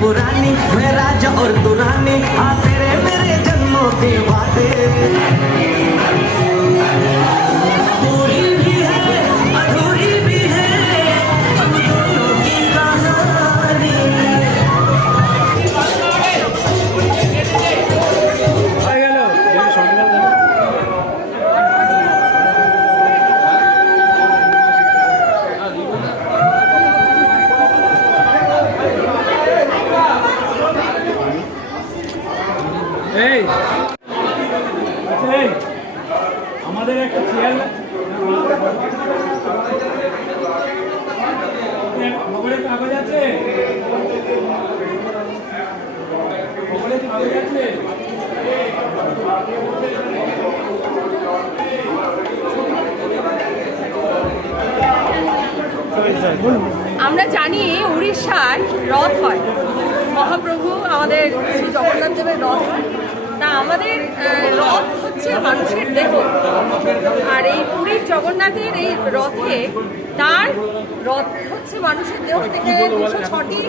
पुरानी, मैं राजा और तू रानी, हाँ तेरे मेरे जन्मों के वादे। पूरी भी है अधूरी भी है हम दोनों की कहानी। আমাদের একটা খেয়াল খবরের কাগজ আছে, খবরের কাগজ আছে। আমরা জানি উড়িষ্যার রথ হয়, মহাপ্রভু আমাদের শ্রী জগন্নাথ দেবের রথ হয়। তা আমাদের রথ হচ্ছে মানুষের দেহ, আর এই পুরীর জগন্নাথের এই রথে তার রথ হচ্ছে মানুষের দেহ থেকে 206টি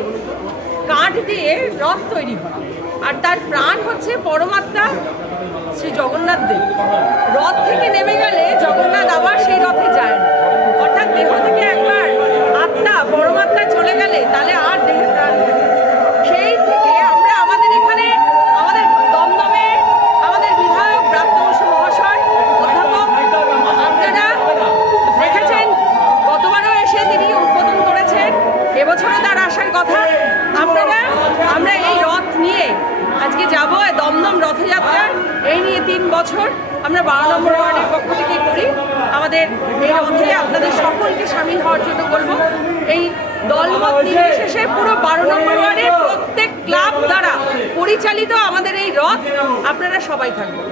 কাঠ দিয়ে রথ তৈরি হয়, আর তার প্রাণ হচ্ছে পরমাত্মা শ্রী জগন্নাথ দেব। রথ থেকে নেমে গেলে জগন্নাথ আবার সেই রথে যায়, অর্থাৎ দেহ থেকে একবার আত্মা পরমাত্মা চলে গেলে তাহলে আর দেহে প্রাণ থাকে। সেই থেকে আমরা আমাদের এখানে আমাদের দমদমে আমাদের বিধায়ক ব্রাত্য বসু মহাশয় অধ্যাপক আপনারা দেখেছেন, গতবারও এসে তিনি উদ্বোধন করেছেন, এবছরও তার আসার কথা। আমরা এই রথ নিয়ে আজকে যাব দমদম রথযাত্রা, এই নিয়ে 3 বছর আমরা 12 নম্বর ওয়ার্ডের পক্ষ থেকে করি। আমাদের এই রথে আপনাদের সকলকে সামিল হওয়ার জন্য বলবো। এই দলমত নির্বিশেষে পুরো 12 নম্বর ওয়ার্ডের প্রত্যেক ক্লাব দ্বারা পরিচালিত আমাদের এই রথ, আপনারা সবাই থাকবেন।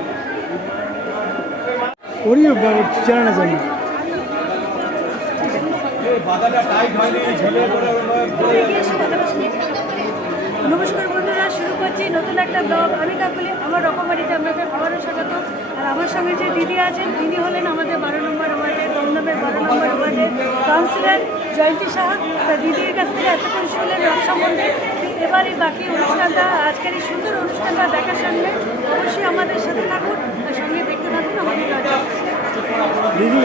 নমস্কার বন্ধুরা, শুরু করছি নতুন একটা ব্লগ। আমি কাকুলি, আমার রকমারিতে আপনাদের আবারও স্বাগত। আর আমার সঙ্গে যে দিদি আছেন, তিনি হলেন আমাদের 12 নম্বর ওয়ার্ডের দমদমের 12 নম্বর ওয়ার্ডের কাউন্সিলর জয়ন্তী সাহা। তা দিদির কাছ থেকে এতক্ষণ শুনলেন রথ সম্বন্ধে। এবার এই বাকি অনুষ্ঠানটা, আজকের এই সুন্দর অনুষ্ঠানটা দেখার সামনে অবশ্যই আমাদের সাথে থাকুন, আর সঙ্গে দেখতে থাকুন আমাদের দিদি।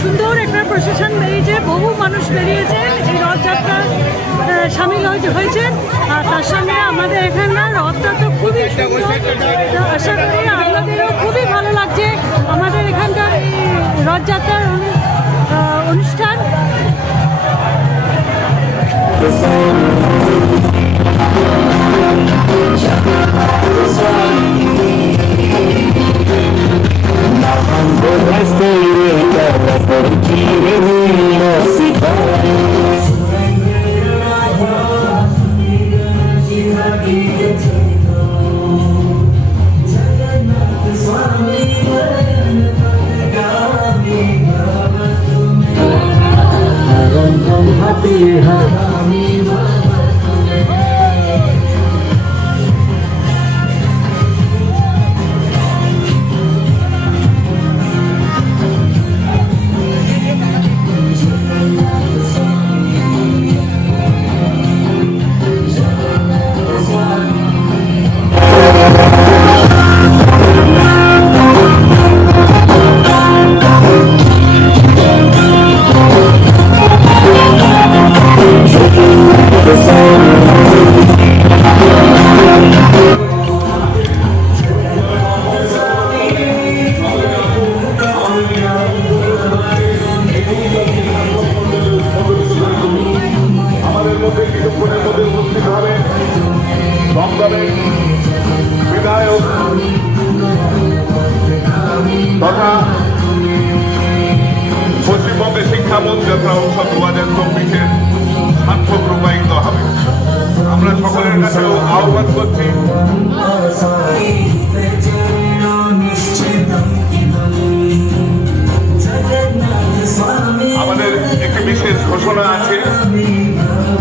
সুন্দর একটা প্রসেশন বেরিয়েছে, বহু মানুষ বেরিয়েছে এই রথযাত্রায় সামিল হয়েছেন। আর তার সঙ্গে আমাদের এখানকার রথটা তো খুবই সুন্দর। তো আশা করি আপনাদেরও খুবই ভালো লাগছে আমাদের এখানকার এই রথযাত্রার অনুষ্ঠান। বিধায়ক তথা পশ্চিমবঙ্গের শিক্ষামন্ত্রী যাত্রা উৎসব 2024-এর সার্থক রূপায়িত হবে। আমরা সকলের কাছেও আহ্বান করছি আমাদের একটি বিশেষ ঘোষণা আছে।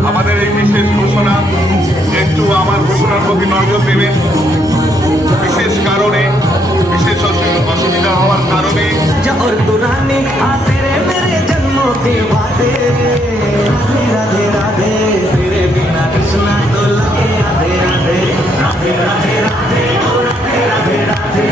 আমাদের এই বিশেষ ঘোষণা একটু আমার ঘোষণার প্রতি নজর দেবেন। বিশেষ কারণে, বিশেষ অসুবিধা হওয়ার কারণে और दुरानी आते रे मेरे जन्मों के वादे, राधे राधे तेरे बिना कृष्णा तो लगे राधे राधे राधे राधे राधे ओ राधे राधे राधे।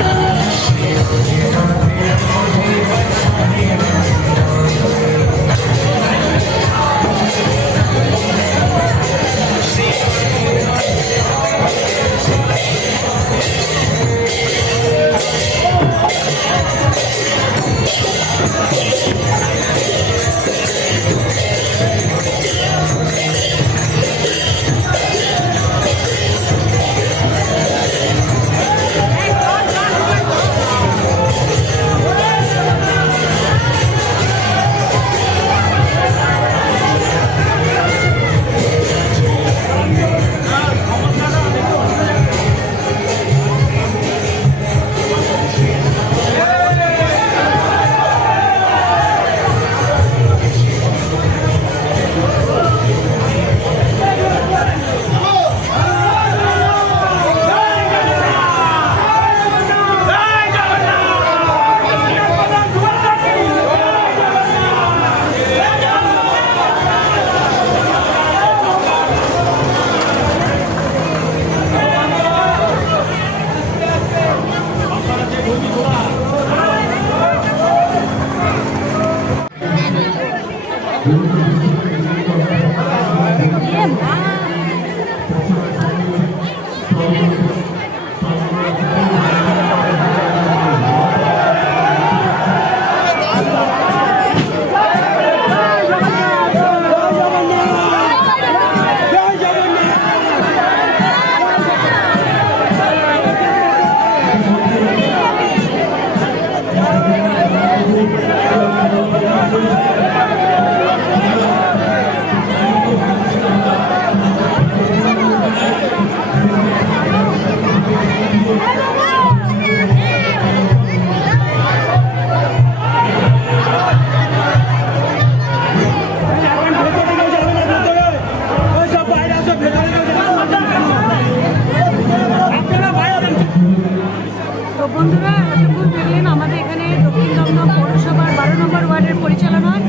বন্ধুরা এতক্ষণ দেখলেন আমাদের এখানে দক্ষিণ দমদম পৌরসভার 12 নম্বর ওয়ার্ডের পরিচালনায়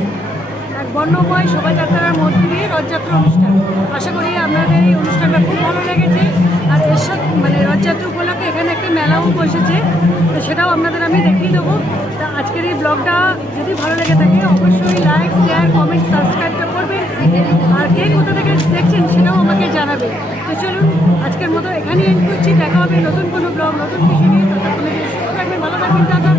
এক বর্ণময় শোভাযাত্রার মধ্য দিয়ে রথযাত্রা অনুষ্ঠান। আশা করি আপনাদের এই অনুষ্ঠানটা খুব ভালো লেগেছে। আর এর সাথে মানে রথযাত্রা উপলক্ষে এখানে একটি মেলাও বসেছে, তো সেটাও আপনাদের আমি দেখিয়ে দেবো। তা আজকের এই ব্লগটা যদি ভালো লেগে থাকে অবশ্যই লাইক শেয়ার কমেন্ট সাবস্ক্রাইবটা করবেন, আর কে কোথা থেকে দেখছেন সেটাও আমাকে জানাবে। তো চলুন আজকের মতো এখানেই এন্ড করছি, দেখা হবে নতুন কোনো ব্লগ নতুন কিছু নিয়ে। ততক্ষণে সুস্থ থাকবেন, ভালো থাকবেন, টাটা।